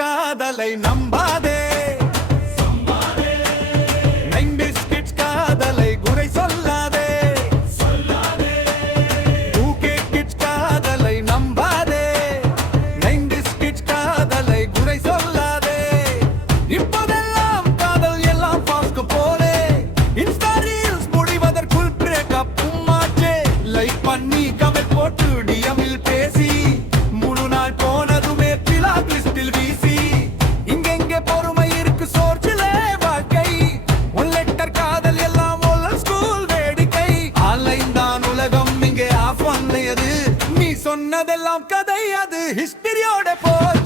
காதலை நம்பாதே. 90s kids காதலை குறை சொல்லாதே. 2K kids காதலை நம்பாதே. 90s kids காதலை குறை சொல்லாதே. இப்போதெல்லாம் காதல் எல்லாம் ஃபாஸ்ட் போலே. இன்ஸ்டா ரீல்ஸ் முடிவதற்குள் பிரேக்கப் உம்மாச்சே. லைக் பண்ணி கமெண்ட் போட்டு டிஎம்மில் பேசி முழு நாள் போனதுமே பிளாக் லிஸ்டில் வீசி. இங்கெங்கே பொறுமை இருக்கு சோர்ச்சிலே வாழ்க்கை. ஒன் லெட்டர் காதல் எல்லாம் ஒல்ல ஸ்கூல் வேடிக்கை. ஆன்லைன் தான் உலகம் இங்கே ஆஃப் ஆன்லைன். நீ சொன்னதெல்லாம் கதை அது ஹிஸ்டரியோட போய்.